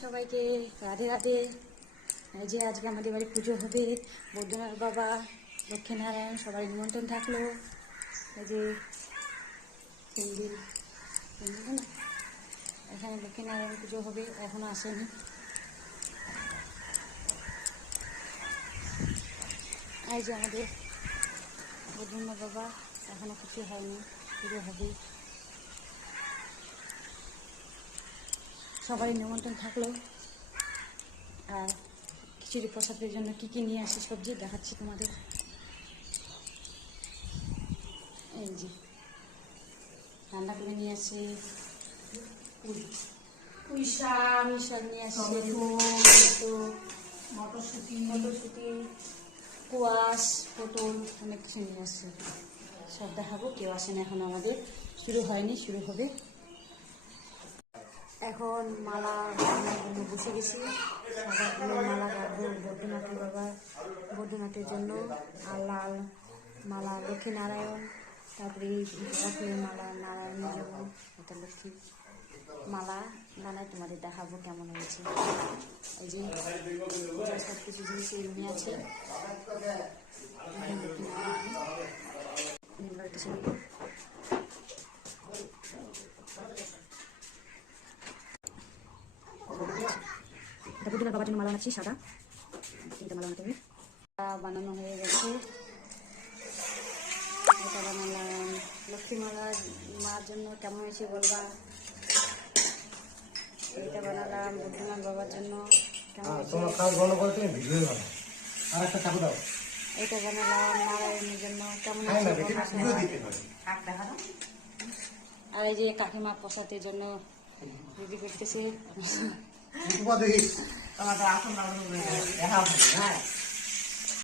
সবাইকে রাধে রাধে। এই যে আজকে আমাদের বাড়ি পুজো হবে, বৈদ্যনাথ বাবা, লক্ষ্মীনারায়ণ সবাই নিমন্ত্রণ থাকলো। এই যে প্যান্ডেল না, এখানে লক্ষ্মীনারায়ণ পুজো হবে, এখনো আসেনি। এই যে আমাদের বৈদ্যনাথ বাবা, এখনো কিছু হয়নি, পুজো হবে। সবাই নিমন্ত্রণ থাকলো। আর খিচুড়ি প্রসাদের জন্য কী কী নিয়ে আসি সবজি দেখাচ্ছি তোমাদের। এই যে রান্না করে নিয়ে আসি, পুঁই শাক নিয়ে আসছে, মটরশুঁটি, কুয়াশ, পটল, অনেক কিছু নিয়ে আসছে। সব দেখাবো। কেউ আসে না এখন, আমাদের শুরু হয়নি, শুরু হবে। এখন মালা গাঁথানোর জন্য বসে গেছি। সাদা ফুলের মালা গাঁথবো বৈদ্যনাথের বাবা, বৈদ্যনাথের জন্য। আর লাল মালা লক্ষ্মীনারায়ণ, তারপরে সাদা ফুলের মালা নারায়ণের জন্য। এটা লক্ষ্মী মালা বানাই, তোমাদের দেখাবো কেমন হয়েছে। এই যে সব কিছু জিনিস নিয়ে আছে। বৈদ্যনাথ বাবার জন্য মালা বানাচ্ছি, সাদা তিনটা মালা বানাতে হবে। বানানো হয়ে গেছে। এটা বানালাম লক্ষ্মী মালার মার জন্য, কেমন হয়েছে বলবা। এটা বানালাম বৈদ্যনাথ বাবার জন্য, কেমন হয়েছে। এটা বানালাম নারায়ণের জন্য, কেমন হয়েছে। আর এই যে কাকিমা প্রসাদের জন্য রেডি করতেছে।